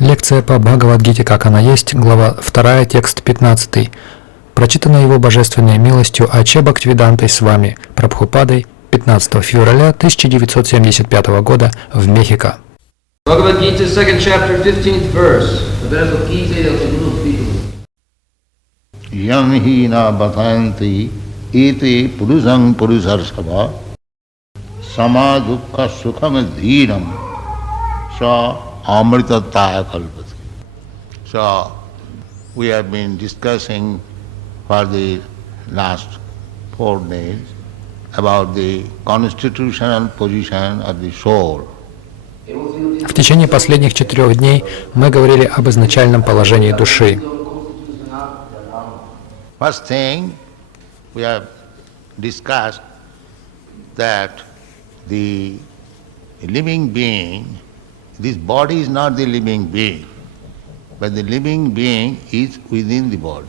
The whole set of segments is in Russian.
Лекция по Бхагавад-гите «Как она есть», глава 2, текст 15. Прочитана его божественной милостью А.Ч. Бхактивидантой с вами, Прабхупадой, 15 февраля 1975 года в Мехико. Bhagavad Gita, 2nd chapter, 15th verse. Yam hi na bhatanti ete purusam purusarsava sama dukkha sukham dhinam sa amritataya kalpati. So, we have been discussing for the last 4 days about the constitutional position of the soul. В течение последних 4 дней мы говорили об изначальном положении души. First thing, we have discussed that the living being, this body is not the living being, but the living being is within the body.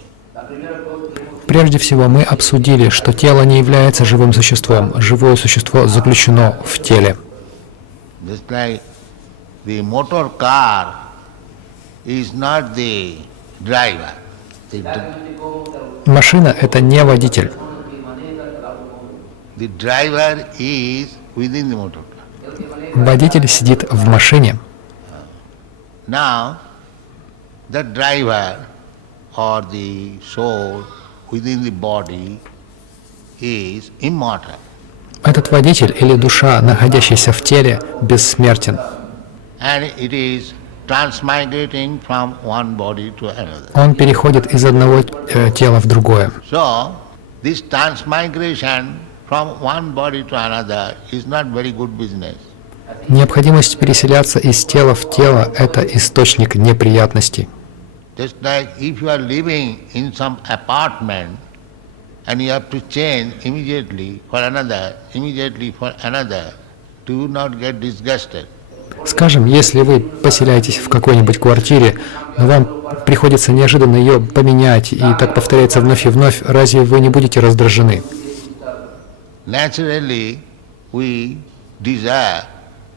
Прежде всего мы обсудили, что тело не является живым существом, живое существо заключено в теле. Just like the motor car is not the driver. Машина — это не водитель. The driver is within the motor car. Водитель сидит в машине. Now, the driver or the soul within the body is immortal. Этот водитель или душа, находящаяся в теле, бессмертен. And it is transmigrating from one body to another. Он переходит из одного тела в другое. So, this transmigration from one body to another is not very good business. Необходимость переселяться из тела в тело – это источник неприятностей. Just like if you are living in some apartment and you have to change immediately for another, do not get disgusted. Скажем, если вы поселяетесь в какой-нибудь квартире, но вам приходится неожиданно ее поменять, и так повторяется вновь и вновь, разве вы не будете раздражены? Naturally, we desire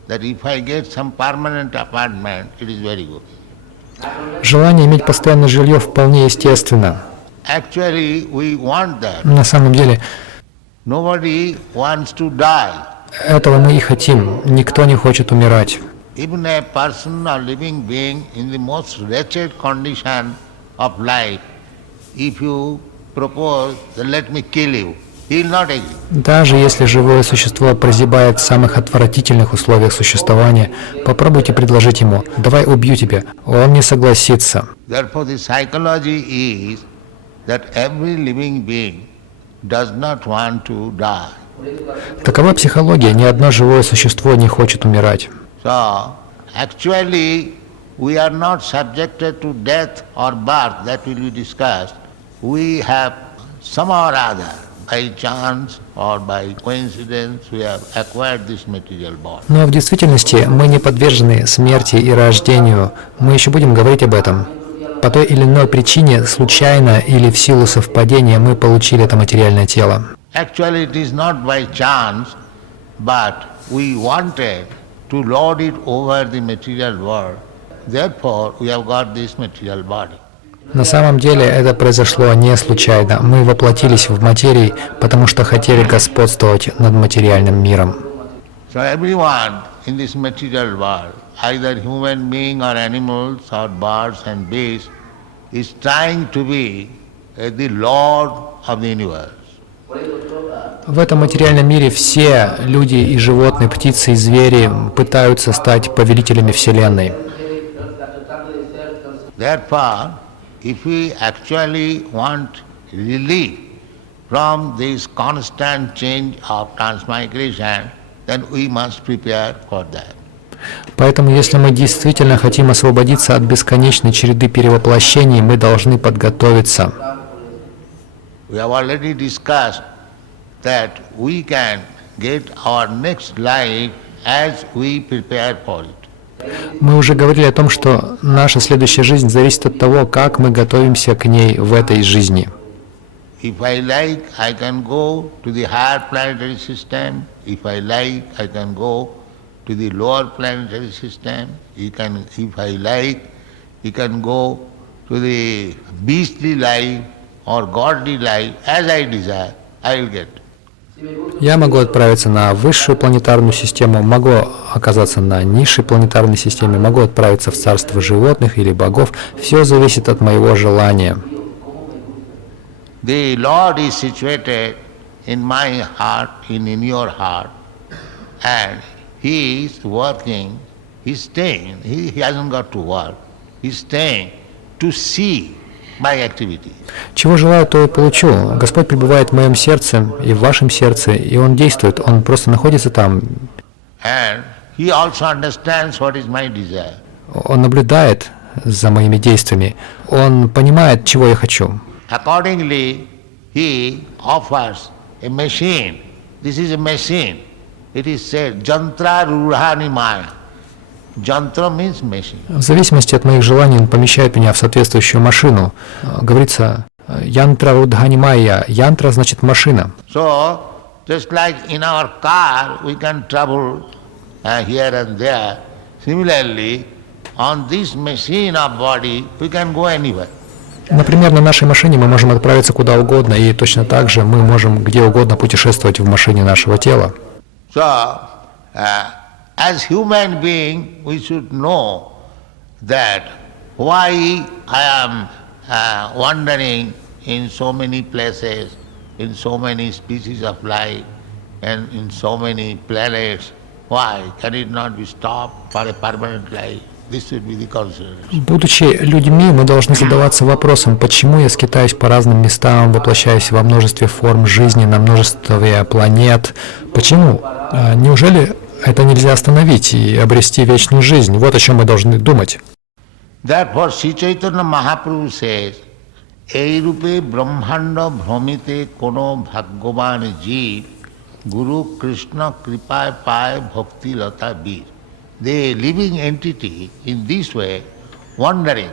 that if I get some permanent apartment, it is very good. Желание иметь постоянное жилье вполне естественно. Actually, we want that. На самом деле, Nobody wants to die. этого мы и хотим. Никто не хочет умирать. Even a person or living being in the most wretched condition of life, if you propose, then let me kill you, he will not agree. Даже если живое существо прозябает в самых отвратительных условиях существования, попробуйте предложить ему «давай убью тебя», он не согласится. Therefore, the psychology is that every living being does not want to die. Такова психология, ни одно живое существо не хочет умирать. So, actually, we are not subjected to death or birth, that will be discussed. We have somehow or other, by chance or by coincidence, we have acquired this material body. Но в действительности мы не подвержены смерти и рождению. Мы еще будем говорить об этом. По той или иной причине, случайно или в силу совпадения, мы получили это материальное тело. Actually, it is not by chance, but we wanted to lord it over the material world. Therefore, we have got this material body. На самом деле это произошло не случайно. Мы воплотились в материи, потому что хотели господствовать над материальным миром. So everyone in this material world, either human being or animals or birds and beasts, is trying to be the lord of the universe. В этом материальном мире все люди и животные, птицы и звери пытаются стать повелителями Вселенной. Therefore, if we actually want relief from this constant change of transmigration, then we must prepare for that. Поэтому, если мы действительно хотим освободиться от бесконечной череды перевоплощений, мы должны подготовиться. We have already discussed that we can get our next life as we prepare for it. Мы уже говорили о том, что наша следующая жизнь зависит от того, как мы готовимся к ней в этой жизни. If I like, I can go to the higher planetary system. If I like, I can go to the lower planetary system. If I like, You can go to the beastly life or godly life as I desire, I will get. Я могу отправиться на высшую планетарную систему, могу оказаться на низшей планетарной системе, могу отправиться в царство животных или богов. Все зависит от моего желания. The Lord is situated in my heart, in your heart, and He is working, He is staying, He hasn't got to work, He is staying to see my activity. Чего желаю, то и получу. Господь пребывает в моем сердце и в вашем сердце, и Он действует, Он просто находится там. And He also understands what is my desire. Он наблюдает за моими действиями, Он понимает, чего я хочу. Accordingly, He offers a machine. This is a machine. It is said, Jantra Rurhani Maya. Jantra means machine. В зависимости от моих желаний Он помещает меня в соответствующую машину. Говорится, янтра рудхани майя. Янтра значит машина. So, just like in our car, we can travel here and there. Similarly, on this machine of body, we can go anywhere. Например, на нашей машине мы можем отправиться куда угодно, и точно так же мы можем где угодно путешествовать в машине нашего тела. So, as human being, we should know that why I am wandering in so many places, in so many species of life, and in so many planets. Why? Can it not be stopped for a permanent life? This should be the consideration. Будучи людьми, мы должны задаваться вопросом, почему я скитаюсь по разным местам, воплощаюсь во множестве форм жизни, на множестве планет. Почему? Неужели это нельзя остановить и обрести вечную жизнь? Вот о чем мы должны думать. Therefore, Sri Chaitanya Mahaprabhu says, Ei rupe brahmanda bhramite kono bhagyavan jeev Guru Krishna kripaye paye bhakti lata bir. The living entity in this way, wandering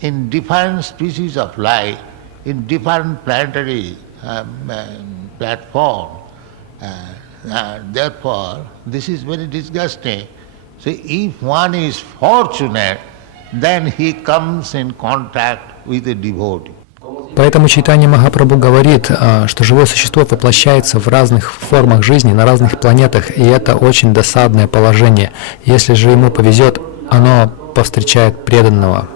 in different species of life, in different planetary platform. Therefore, this is very disgusting. So if one is fortunate, then he comes in contact with a devotee. Поэтому Чайтанья Махапрабху говорит, что живое существо воплощается в разных формах жизни, на разных планетах, и это очень досадное положение. Если же ему повезет, оно повстречает преданного.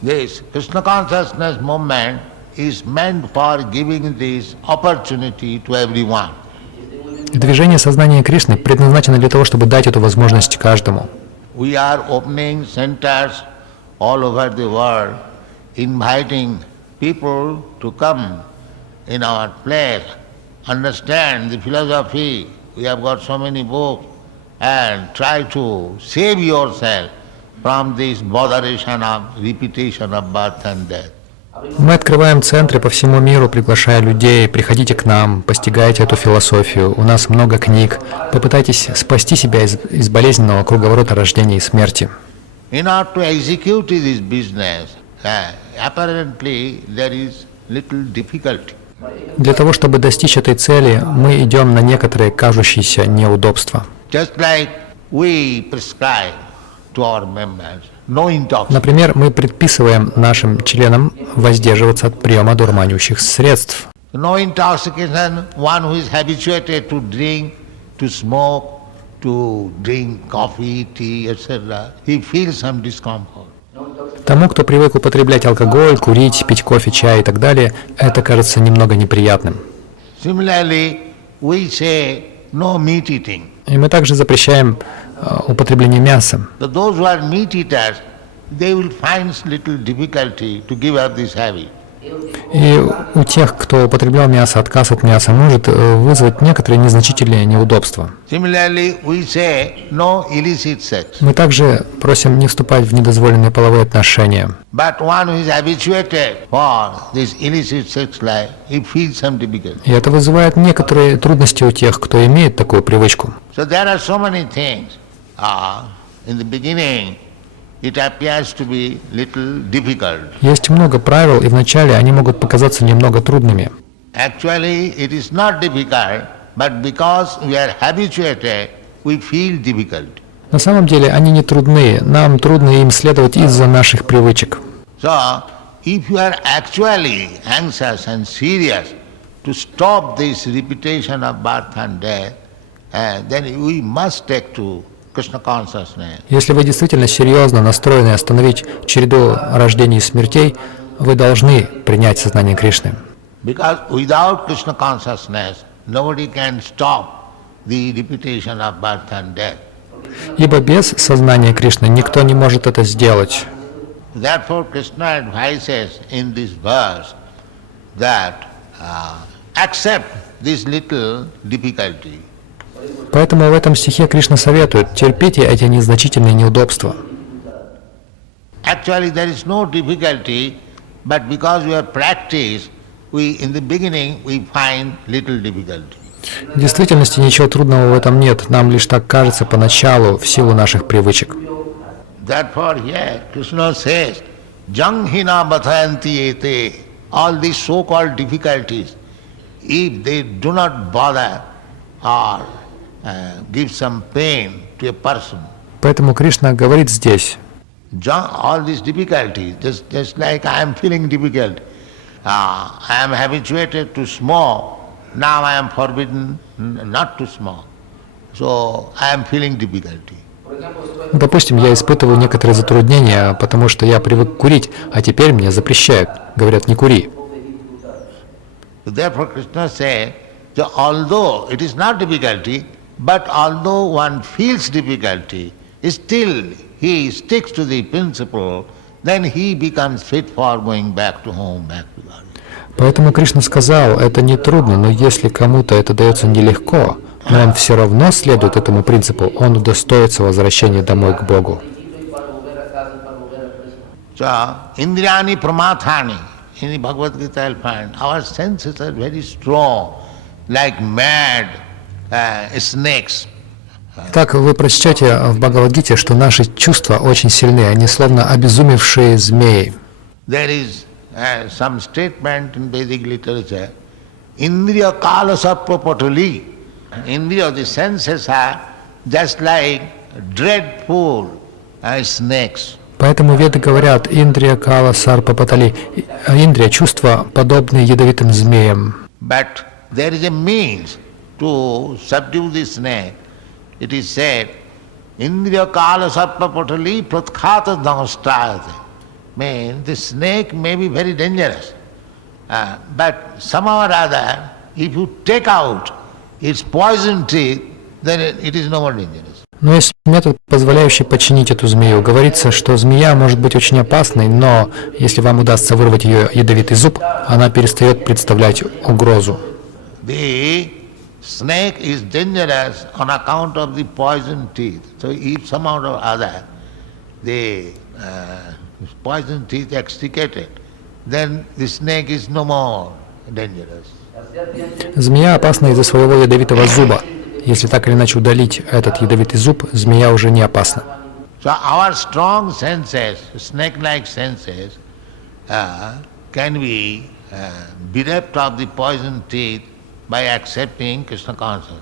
This Krishna consciousness movement is meant for giving this opportunity to everyone. Движение сознания Кришны предназначено для того, чтобы дать эту возможность каждому. We are opening centers all over the world, inviting people to come in our place, understand the philosophy. We have got so many books, and try to save yourself from this botheration of repetition of birth and death. Мы открываем центры по всему миру, приглашая людей, приходите к нам, постигайте эту философию. У нас много книг. Попытайтесь спасти себя из болезненного круговорота рождения и смерти. In order to execute this business, apparently there is little difficulty. Для того, чтобы достичь этой цели, мы идем на некоторые кажущиеся неудобства. Just like we prescribe to our members, no intoxication. Например, мы предписываем нашим членам воздерживаться от приема дурманящих средств. No intoxication, one who is habituated to drink, to smoke, to drink coffee, tea, etc., he feels some discomfort. Тому, кто привык употреблять алкоголь, курить, пить кофе, чай и так далее, это кажется немного неприятным. Similarly, we say no meat eating. И мы также запрещаем употребление мяса. So those who are meat eaters, they will find little difficulty to give up this habit. И у тех, кто употреблял мясо, отказ от мяса может вызвать некоторые незначительные неудобства. Similarly, we say no illicit sex. Мы также просим не вступать в недозволенные половые отношения. But one who is habituated for this illicit sex life, he feels some difficulty. И это вызывает некоторые трудности у тех, кто имеет такую привычку. So there are so many things. In the beginning, it appears to be little difficult. Есть много правил, и вначале они могут показаться немного трудными. Actually, it is not difficult, but because we are habituated, we feel difficult. На самом деле они не трудны, нам трудно им следовать из-за наших привычек. So, if you are actually anxious and serious to stop this repetition of birth and death, then we must take to Krishna consciousness. Если вы действительно серьезно настроены остановить череду рождений и смертей, вы должны принять сознание Кришны. Because without Krishna consciousness, nobody can stop the repetition of birth and death. Ибо без сознания Кришны никто не может это сделать. Therefore, Krishna advises in this verse that accept this little difficulty. Поэтому в этом стихе Кришна советует: терпите эти незначительные неудобства. Actually, there is no difficulty, but because we have practiced, in the beginning we find little difficulty. В действительности ничего трудного в этом нет, нам лишь так кажется поначалу в силу наших привычек. Therefore, here Krishna says, "Janghina bathayanti ete." All these so-called difficulties, if they do not bother or give some pain to a person. Поэтому Кришна говорит здесь: All these difficulties, just like I am feeling difficult, I am habituated to smoke. Now I am forbidden not to smoke. So I am feeling difficulty. допустим, я испытываю некоторые затруднения, потому что я привык курить, а теперь мне запрещают. Говорят: не кури. Therefore Krishna said, that although it is not difficulty, but although one feels difficulty, still he sticks to the principle, then he becomes fit for going back to home, back to God. Поэтому Кришна сказал: это не трудно, но если кому-то это дается нелегко, но он все равно следует этому принципу, он удостоится возвращения домой к Богу. So, indriyani pramathani, in the Bhagavad Gita you'll find, our senses are very strong, like mad snakes. Так вы прочтете в Бхагавад-гите, что наши чувства очень сильны, они словно обезумевшие змеи. There is some statement in Vedic literature, indriya kala sarpa patali. Indriya, the senses are just like dreadful snakes. Поэтому веды говорят: индрия кала сарпа патали. Индрия — чувства, подобные ядовитым змеям. But there is a means to subdue the snake. It is said, indriya kala sarpa patali pratkhata dhamastayate. Means the snake may be very dangerous, but somehow or other, if you take out its poison teeth, then it is no more dangerous. Но есть метод, позволяющий подчинить эту змею. Говорится, что змея может быть очень опасной, но если вам удастся вырвать ее ядовитый зуб, она перестает представлять угрозу. The snake is dangerous on account of the poison teeth. So if somehow or other the poison teeth extricated, then the snake is no more dangerous. Змея опасна из-за своего ядовитого зуба. Если так или иначе удалить этот ядовитый зуб, змея уже не опасна. So our strong senses, snake-like senses, can be bereft of the poison teeth by accepting Krishna consciousness.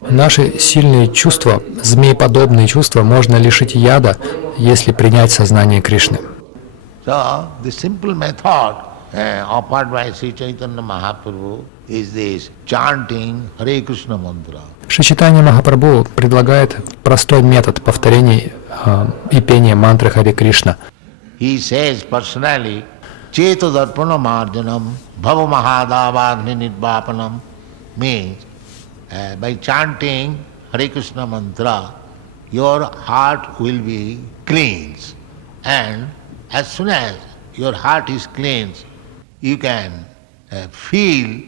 Наши сильные чувства, змееподобные чувства, можно лишить яда, если принять сознание Кришны. So the simple method offered by Sri Chaitanya Mahaprabhu is this chanting Hare Krishna mantra. Шри Чайтанья Махапрабху предлагает простой метод повторения и пения мантры Харе Кришна. He says personally, Cheta darpana marjanam bhava mahadavagni nidvapanam, means by chanting Hare Krishna mantra, your heart will be cleansed. And as soon as your heart is cleansed, you can feel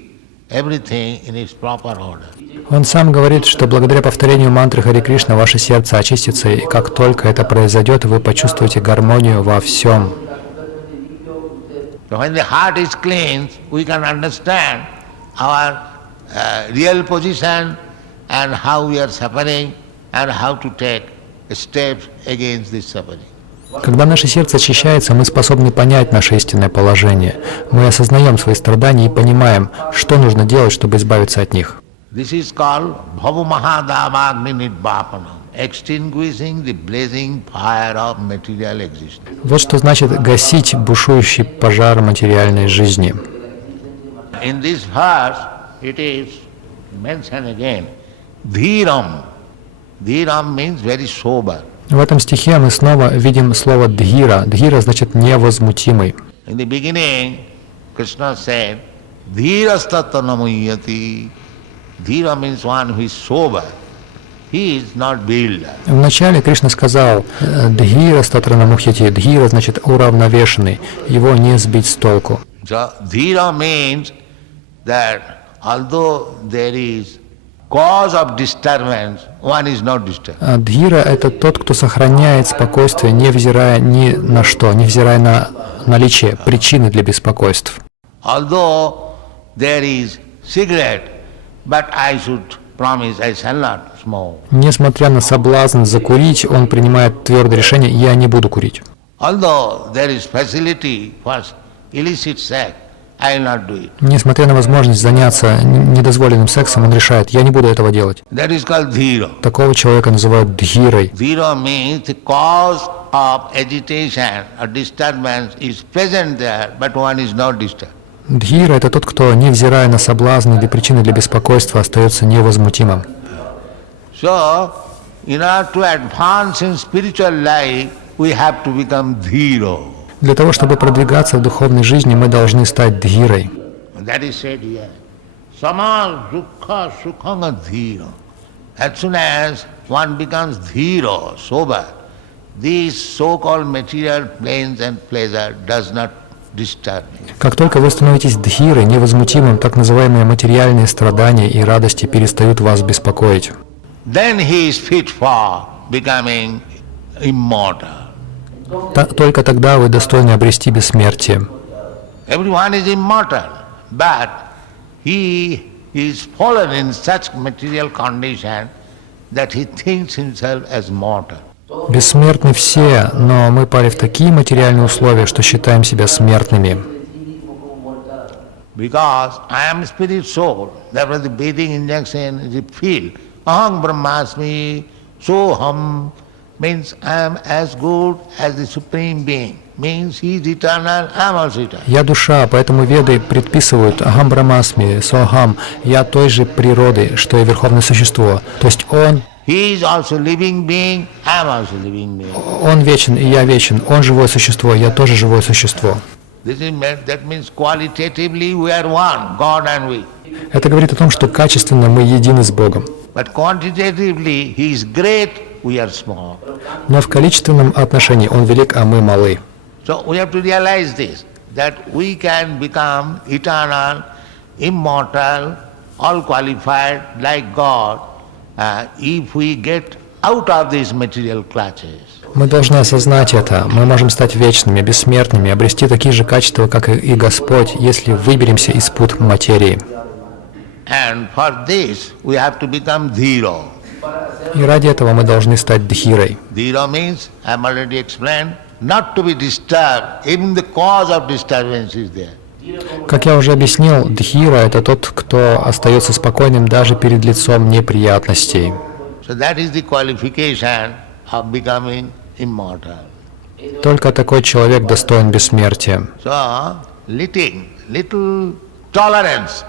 everything in its proper order. Он сам говорит, что благодаря повторению мантры Харе Кришна ваше сердце очистится, и как только это произойдет, вы почувствуете гармонию во всем. So when the heart is cleansed, we can understand our real position and how we are suffering and how to take steps against this suffering. Когда наше сердце очищается, мы способны понять наше истинное положение. Мы осознаем свои страдания и понимаем, что нужно делать, чтобы избавиться от них. This is called bhava mahadavagni nidvapanam. extinguishing the blazing fire of material existence. Вот что значит гасить бушующий пожар материальной жизни. In this verse, it is mentioned again, dhiram. Dhiram means very sober. В этом стихе мы снова видим слово дхира. Дхира значит невозмутимый. In the beginning, Krishna said, dhirastatanamayati. Dhira means one who is sober. He is not builder. Вначале Кришна сказал дхира статранамухьяти. Дхира значит уравновешенный. Его не сбить с толку. So, dhira means that although there is cause of disturbance, one is not disturbed. Дхира — это тот, кто сохраняет спокойствие, невзирая ни на что, невзирая на наличие причины для беспокойств. Although there is cigarette, but I should promise I shall not smoke. Несмотря на соблазн закурить, он принимает твердое решение: я не буду курить. Although there is facility for illicit sex, I will not do it. Несмотря на возможность заняться недозволенным сексом, он решает: я не буду этого делать. That is called dhira. Такого человека называют дхирой. Dhira means the cause of agitation or disturbance is present there, but one is not disturbed. Дхира — это тот, кто, невзирая на соблазны или причины для беспокойства, остается невозмутимым. So, in order to advance in spiritual life, we have to become dhira. Для того, чтобы продвигаться в духовной жизни, мы должны стать дхирой. That is said here. Sama dukkha sukhanga dhira. As soon as one becomes dhira, sober, these so-called material pains and pleasure does not disturb me. Как только вы становитесь дхирой, невозмутимым, так называемые материальные страдания и радости перестают вас беспокоить. Then he is fit for becoming immortal. Только тогда вы достойны обрести бессмертие. Everyone is immortal, but he is fallen in such material condition that he thinks himself as mortal. Бессмертны все, но мы пали в такие материальные условия, что считаем себя смертными. Because I am spirit soul, therefore the breathing injection is a feel. Aham brahmasmi soham means I am as good as the Supreme Being. Means he is eternal, I am also eternal. Я душа, поэтому веды предписывают Ахам Брамасми, Соахам, я той же природы, что и Верховное Существо. То есть он He is also living being, I am also living being. Он вечен, и я вечен. Он живое существо, я тоже живое существо. That means qualitatively we are one, God and we. Это говорит о том, что качественно мы едины с Богом. But quantitatively he is great, we are small. Но в количественном отношении Он велик, а мы малы. So we have to realize this, that we can become eternal, immortal, all qualified like God, if we get out of these material clutches. Мы должны осознать это. Мы можем стать вечными, бессмертными, обрести такие же качества, как и Господь, если выберемся из пут материи. And for this we have to become dhira. И ради этого мы должны стать дхирой. Dhira means, I have already explained, not to be disturbed, even the cause of disturbance is there. Как я уже объяснил, дхира — это тот, кто остается спокойным даже перед лицом неприятностей. So that is the qualification of becoming immortal. Только такой человек достоин бессмертия. So, little tolerance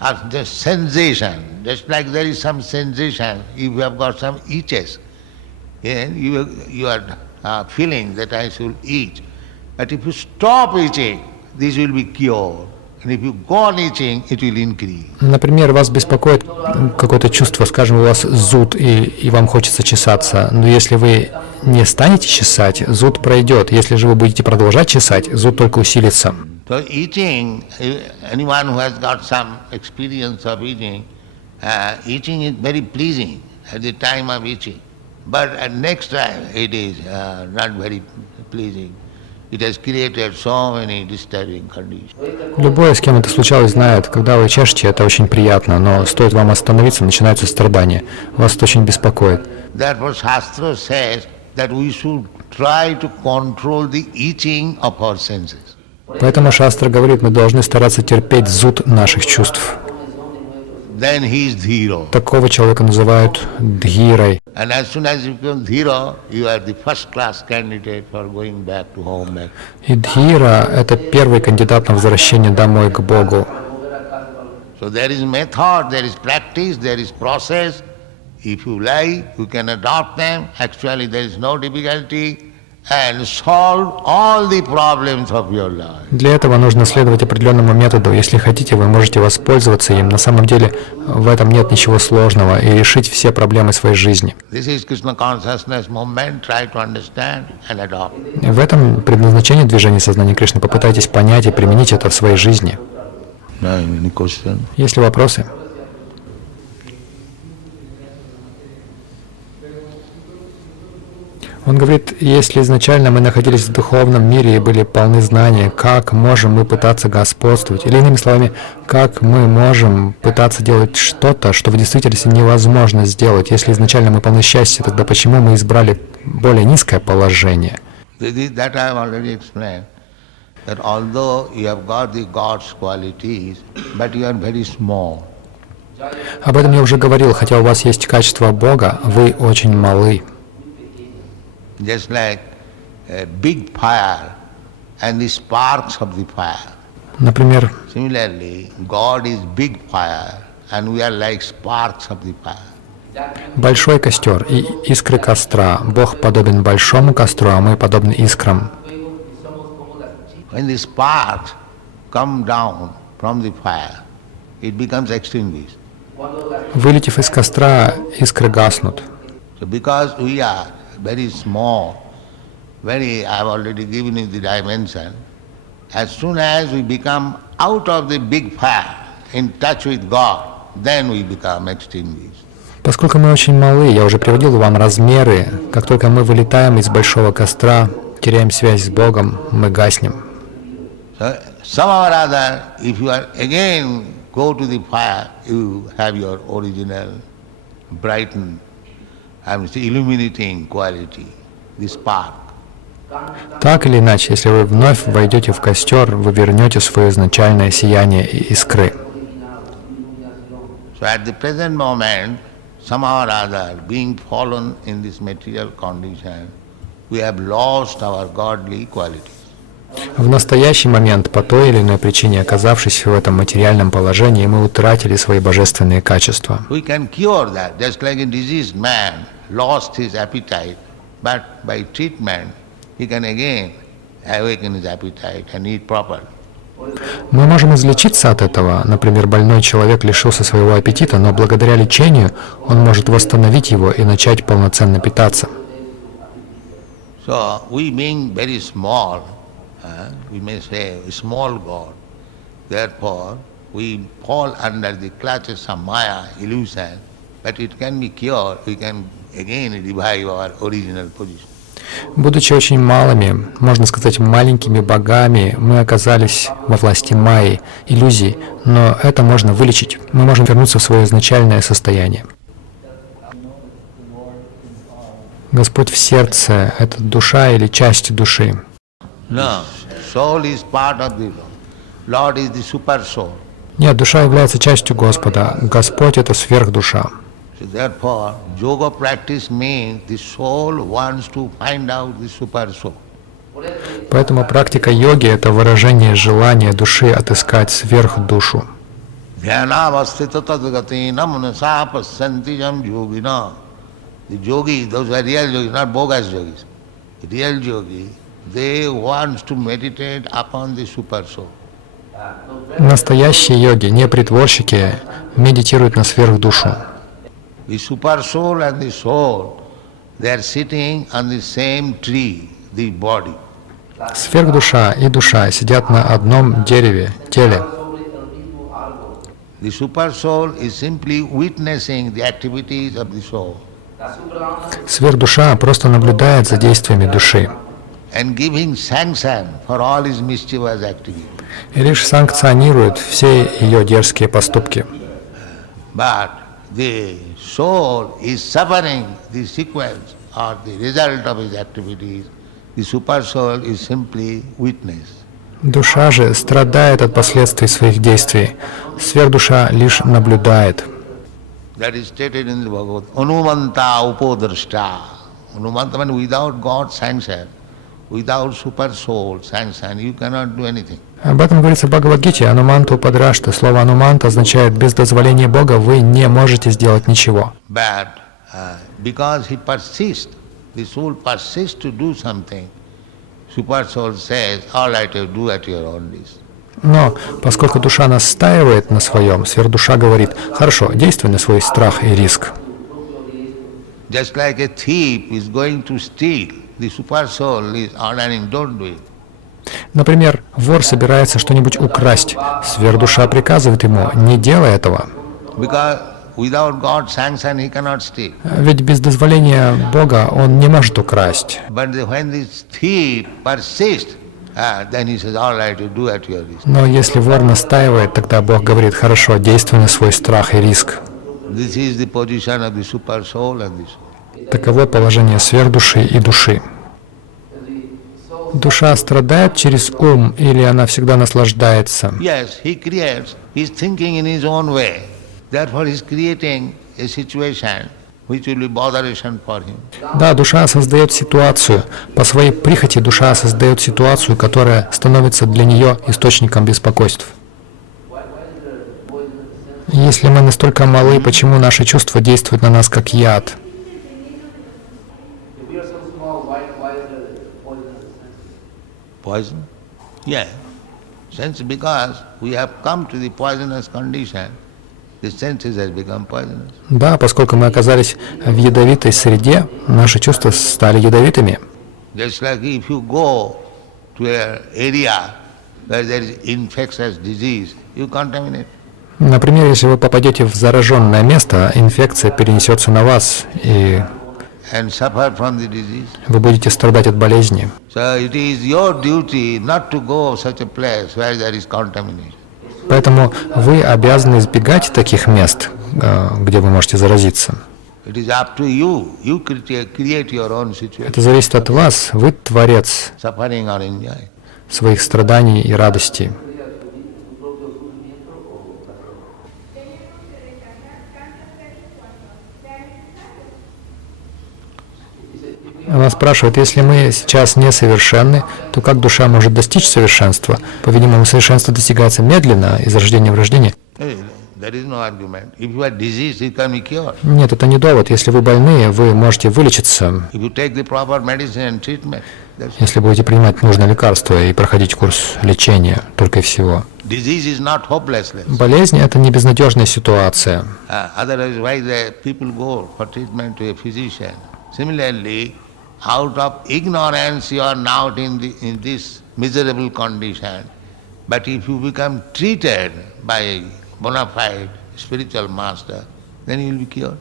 of the sensation, just like there is some sensation, if you have got some itches, and you are feeling that I should eat. But if you stop eating, this will be cured. And if you go on eating, it will increase. Например, вас беспокоит какое-то чувство, скажем, у вас зуд, и вам хочется чесаться. Но если вы не станете чесать, зуд пройдет. Если же вы будете продолжать чесать, зуд только усилится. So eating, anyone who has got some experience of eating, eating is very pleasing at the time of eating. But at next time it is not very pleasing. It has created so many disturbing conditions. Любой, с кем это случалось, знает, когда вы чешете, это очень приятно, но стоит вам остановиться, начинаются страдания. Вас это очень беспокоит. Therefore Shastra says that we should try to control the itching of our senses. Поэтому Шастра говорит, мы должны стараться терпеть зуд наших чувств. then he is dhiro. Такого человека называют дхирой. And as soon as you become dhiro, you are the first class candidate for going back to home. И дхира — это первый кандидат на возвращение домой к Богу. So there is method, there is practice, there is process. If you like, you can adopt them. Actually, there is no difficulty and solve all the problems of your life. Для этого нужно следовать определенному методу. Если хотите, вы можете воспользоваться им. На самом деле в этом нет ничего сложного и решить все проблемы своей жизни. This is Krishna consciousness movement. Try to understand and adopt. В этом предназначение движения сознания Кришны. Попытайтесь понять и применить это в своей жизни. Now, any question? Есть ли вопросы? Он говорит, если изначально мы находились в духовном мире и были полны знания, как можем мы пытаться господствовать? Или иными словами, как мы можем пытаться делать что-то, что в действительности невозможно сделать? Если изначально мы полны счастья, тогда почему мы избрали более низкое положение? That I have already explained. That although you have got the God's qualities, but you are very small. Об этом я уже говорил, хотя у вас есть качество Бога, вы очень малы. Just like a big fire and the sparks of the fire. Например, Similarly, God is big fire and we are like sparks of the fire. большой костер и искры костра. Бог подобен большому костру, а мы подобны искрам. When the sparks come down from the fire, it becomes extinguished. Вылетев из костра, искры гаснут. So because we are very small, I have already given you the dimension. As soon as we become out of the big fire, in touch with God, then we become extinguished. Поскольку мы очень малы, я уже приводил вам размеры. Как только мы вылетаем из большого костра, теряем связь с Богом, мы гаснем. So, somehow or other, if you are again go to the fire, you have your original brightened, illuminating quality, the spark. Так или иначе, если вы вновь войдете в костер, вы вернете свое изначальное сияние и искры. So at the present moment, somehow or other, being fallen in this material condition, we have lost our godly qualities. В настоящий момент, по той или иной причине, оказавшись в этом материальном положении, мы утратили свои божественные качества. We can cure that, just like a diseased man lost his appetite, but by treatment he can again awaken his appetite and eat properly. Мы можем излечиться от этого. Например, больной человек лишился своего аппетита, но благодаря лечению он может восстановить его и начать полноценно питаться. So we being very small, we may say a small God, therefore we fall under the clutches of Maya, illusion, but it can be cured, we can again revive our original position. Будучи очень малыми, можно сказать, маленькими богами, мы оказались во власти Майи, иллюзий, но это можно вылечить. Мы можем вернуться в свое изначальное состояние. Господь в сердце — это душа или часть души. No, soul is part of the Lord. Lord is the super soul. Нет, душа является частью Господа. Господь — это сверхдуша. So therefore, yoga practice means the soul wants to find out the super soul. Поэтому практика йоги — это выражение желания души отыскать сверхдушу. The yogis, those are real yogis, not bogus yogis. Real yogis, they want to meditate upon the super soul. Настоящие йоги, не притворщики, медитируют на сверхдушу. The super soul and the soul, they are sitting on the same tree, the body. Сверхдуша и душа сидят на одном дереве, теле. The super soul is simply witnessing the activities of the soul. Сверхдуша просто наблюдает за действиями души And giving sanction for all his mischievous activities. и лишь санкционирует все ее дерзкие поступки. But the soul is suffering the sequence or the result of his activities. The super soul is simply witness. Душа же страдает от последствий своих действий. Сверхдуша лишь наблюдает. That is stated in the Bhagavad. Anumanta upodrashta. Anumanta means without God's sanction, without super soul sanction, you cannot do anything. Об этом говорится в Бхагавад-гите. Ануманту падрашта. Слово ануманта означает без дозволения Бога вы не можете сделать ничего. But because he persists, the soul persists to do something, super soul says, all right, you do at your own risk. Но поскольку душа настаивает на своем, сверхдуша говорит: хорошо, действуй на свой страх и риск. Just like a thief is going to steal, the super soul is ordering, don't do it. Например, вор собирается что-нибудь украсть. Сверхдуша приказывает ему: не делай этого. Because without God's sanction he cannot steal. Ведь без дозволения Бога он не может украсть. But when this thief persists, then he says, all right, you do at your risk. Но если вор настаивает, тогда Бог говорит: хорошо, действуй на свой страх и риск. This is the position of the super soul and the soul. Таково положение сверхдуши и души. Душа страдает через ум или она всегда наслаждается? Yes, he creates. He's thinking in his own way. Therefore, he's creating a situation which will be botheration for him. Да, душа создает ситуацию. По своей прихоти душа создает ситуацию, которая становится для нее источником беспокойств. Если мы настолько малы, почему наши чувства действуют на нас как яд? Poison? Yeah. Since because we have come to the poisonous condition, the senses has become poisonous. Да, поскольку мы оказались в ядовитой среде, наши чувства стали ядовитыми. Just like if you go to an area where there is infectious disease, you contaminate. Например, если вы попадете в зараженное место, инфекция перенесется на вас, и And suffer from the disease. вы будете страдать от болезни. So it is your duty not to go such a place where there is contamination. Поэтому вы обязаны избегать таких мест, где вы можете заразиться. It is up to you. You create your own situation, Это зависит от вас. Вы творец suffering or enjoy. своих страданий и радостей. Она спрашивает, если мы сейчас несовершенны, то как душа может достичь совершенства? По-видимому, совершенство достигается медленно, из рождения в рождение. There is no argument. If you are diseased, it can be cured. Нет, это не довод. Если вы больны, вы можете вылечиться, If you take the proper medicine and treatment, that's если будете принимать нужное лекарство и проходить курс лечения, только и всего. disease is not hopelessness. Болезнь – это не безнадежная ситуация. Otherwise, why the people go for treatment to a physician? Similarly, out of ignorance, you are now in this miserable condition. But if you become treated by a bona fide spiritual master, then you will be cured.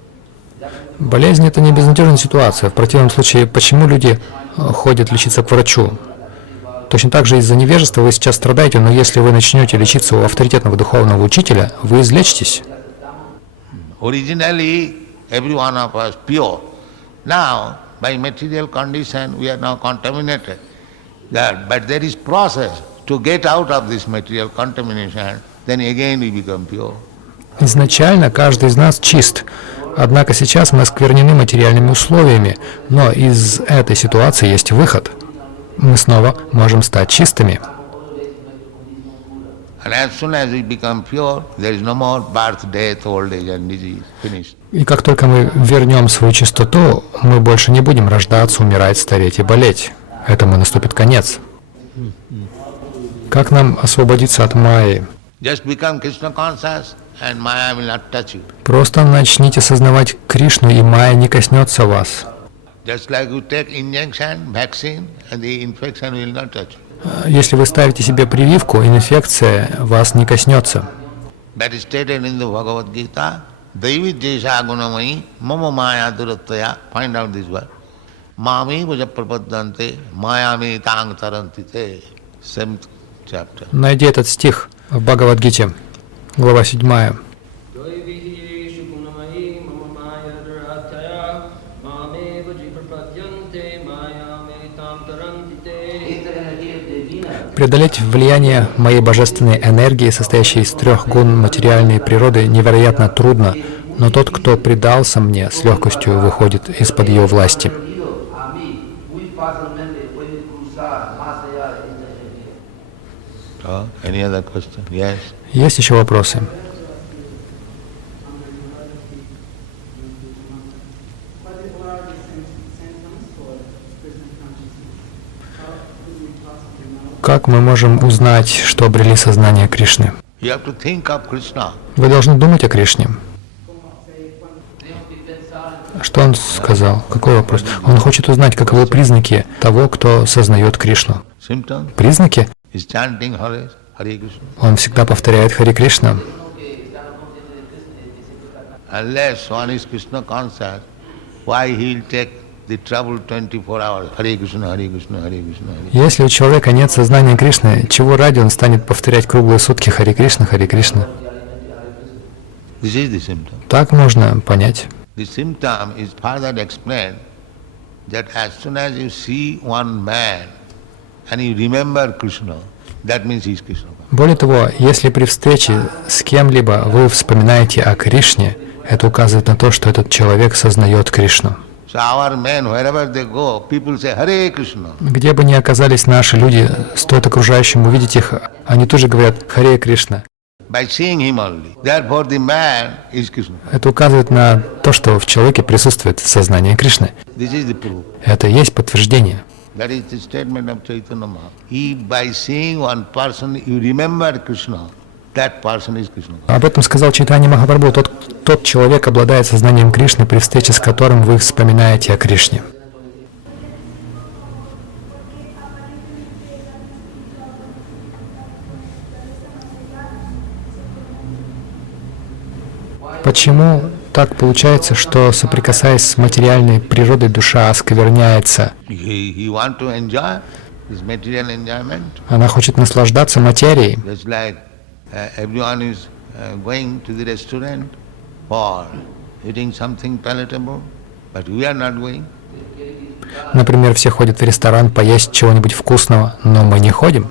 Болезнь – это не безнадежная ситуация. В противном случае, почему люди ходят лечиться к врачу? Точно так же из-за невежества вы сейчас страдаете, но если вы начнете лечиться у авторитетного духовного учителя, вы излечитесь. Originally, every one of us pure. Now, by material condition, we are now contaminated. But there is process to get out of this material contamination, then again we become pure. Изначально каждый из нас чист. Однако сейчас мы осквернены материальными условиями, но из этой ситуации есть выход. Мы снова можем стать чистыми. And as soon as we become pure, there is no more birth, death, old age and disease. Finished. И как только мы вернем свою чистоту, мы больше не будем рождаться, умирать, стареть и болеть. Этому наступит конец. Как нам освободиться от майи? Just become Krishna conscious and Maya will not touch you. Просто начните сознавать Кришну, и майя не коснется вас. Just like you take injection, vaccine, and the infection will not touch you. Если вы ставите себе прививку, инфекция вас не коснется. That is stated in the Bhagavad Gita. Devi Jesha Gunamai Mama Maya Durattaya. Find out this word. Mami Vaja Prapadanте Mayami Tang Tarantite. 7th chapter. Найди этот стих в Бхагавад-гите, глава 7. Преодолеть влияние моей божественной энергии, состоящей из 3 гун материальной природы, невероятно трудно. но тот, кто предался мне, с легкостью выходит из-под ее власти. Есть еще вопросы? Как мы можем узнать, что обрели сознание Кришны? Вы должны думать о Кришне. Что он сказал? Какой вопрос? Он хочет узнать, каковы признаки того, кто сознает Кришну. Признаки? Он всегда повторяет Харе Кришна. Если у человека нет сознания Кришны, чего ради он станет повторять круглые сутки Харе Кришна, Харе Кришна? Так можно понять. Более того, если при встрече с кем-либо вы вспоминаете о Кришне, это указывает на то, что этот человек сознает Кришну. Где бы ни оказались наши люди, стоит окружающим увидеть их, они тоже говорят «Харе Кришна». Это указывает на то, что в человеке присутствует сознание Кришны. Это и есть подтверждение. Об этом сказал Чайтанья Махапрабху. Тот человек обладает сознанием Кришны, при встрече с которым вы вспоминаете о Кришне. Почему так получается, что, соприкасаясь с материальной природой, душа оскверняется? Она хочет наслаждаться материей. Например, все ходят в ресторан поесть чего-нибудь вкусного, но мы не ходим.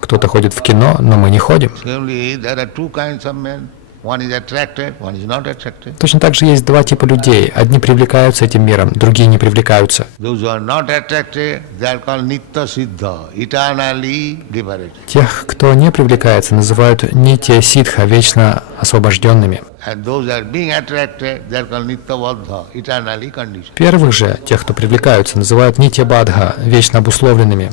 Кто-то ходит в кино, но мы не ходим. Точно так же есть два типа людей. Одни привлекаются этим миром, другие не привлекаются. Тех, кто не привлекается, называют нитья сидха, вечно освобожденными. Первых же, тех, кто привлекаются, называют нитья бадха, вечно обусловленными.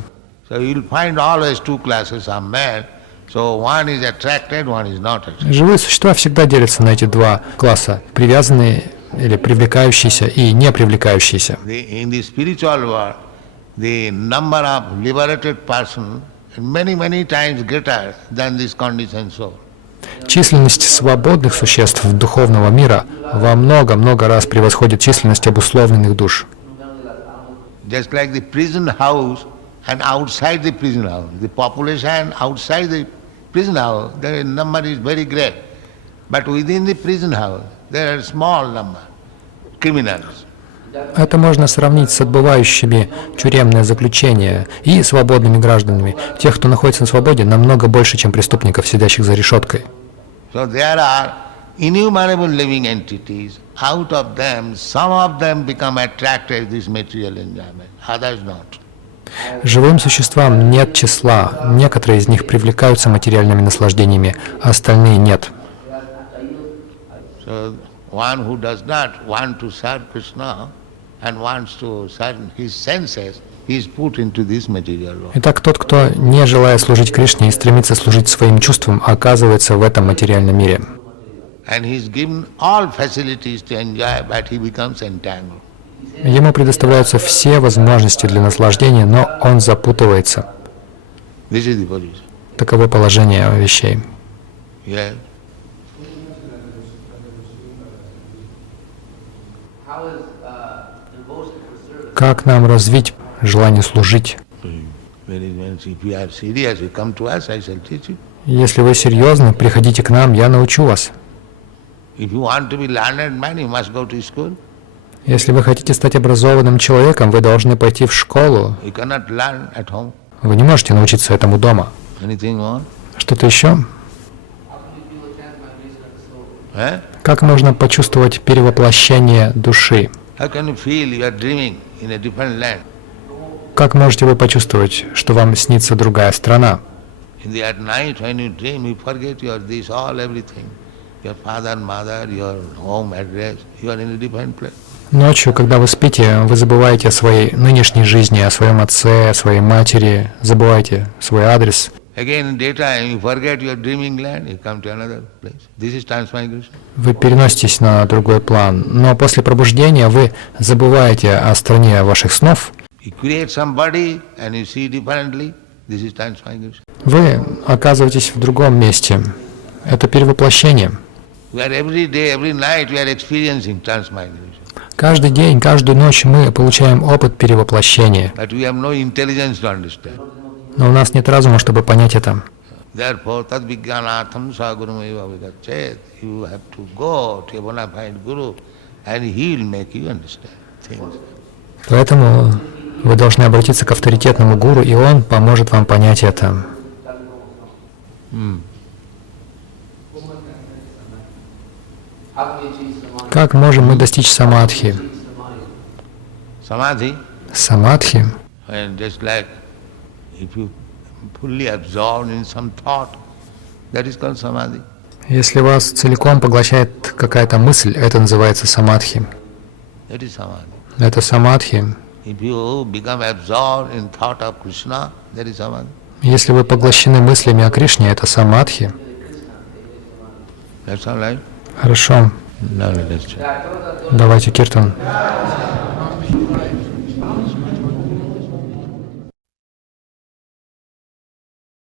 Живые существа всегда делятся на эти два класса: привязанные или привлекающиеся и не привлекающиеся. Численность свободных существ духовного мира во много-много раз превосходит численность обусловленных душ. And outside the prison house, the population outside the prison house, the number is very great. But within the prison house, there are small number criminals. Это можно сравнить с отбывающими тюремное заключение и свободными гражданами. Тех, кто находится на свободе, намного больше, чем преступников, сидящих за решеткой. So there are innumerable living entities. Out of them, some of them become attracted to this material enjoyment, others not. Живым существам нет числа. Некоторые из них привлекаются материальными наслаждениями, а остальные нет. Итак, тот, кто, не желая служить Кришне и стремится служить своим чувствам, оказывается в этом материальном мире. Ему предоставляются все возможности для наслаждения, но он запутывается. Таково положение вещей. Как нам развить желание служить? Если вы серьезны, приходите к нам, я научу вас. Если вы хотите стать образованным человеком, вы должны пойти в школу. Вы не можете научиться этому дома. Что-то еще? Eh? Как можно почувствовать перевоплощение души? How can you feel you are dreaming in a different land? Как можете вы почувствовать, что вам снится другая страна? At night when you dream, you forget your this, all, everything. Your father, mother, your home address, you are in a different place. Ночью, когда вы спите, вы забываете о своей нынешней жизни, о своем отце, о своей матери, забываете свой адрес. Again in daytime, you forget your dreaming land, you come to another place. This is transmigration. Вы переноситесь на другой план, но после пробуждения вы забываете о стране ваших снов. You create some body and you see differently. This is transmigration. Вы оказываетесь в другом месте. Это перевоплощение. We are every day, every night we are experiencing transmigration. Каждый день, каждую ночь мы получаем опыт перевоплощения. But we have no intelligence to understand. Но у нас нет разума, чтобы понять это. Therefore, tad vijnanatham sagurumeva vidachet. You have to go to a bona fide guru and he will make you understand things. Поэтому вы должны обратиться к авторитетному гуру, и он поможет вам понять это. Как можем мы достичь самадхи? Samadhi, Самадхи, and just like if you fully absorbed in some thought, that is called samadhi. если вас целиком поглощает какая-то мысль, это называется самадхи. That is samadhi. Это самадхи. If you become absorbed in thought of Krishna, that is samadhi. Если вы поглощены мыслями о Кришне, это самадхи. That's all right. Хорошо. Now let us check. Давайте киртан.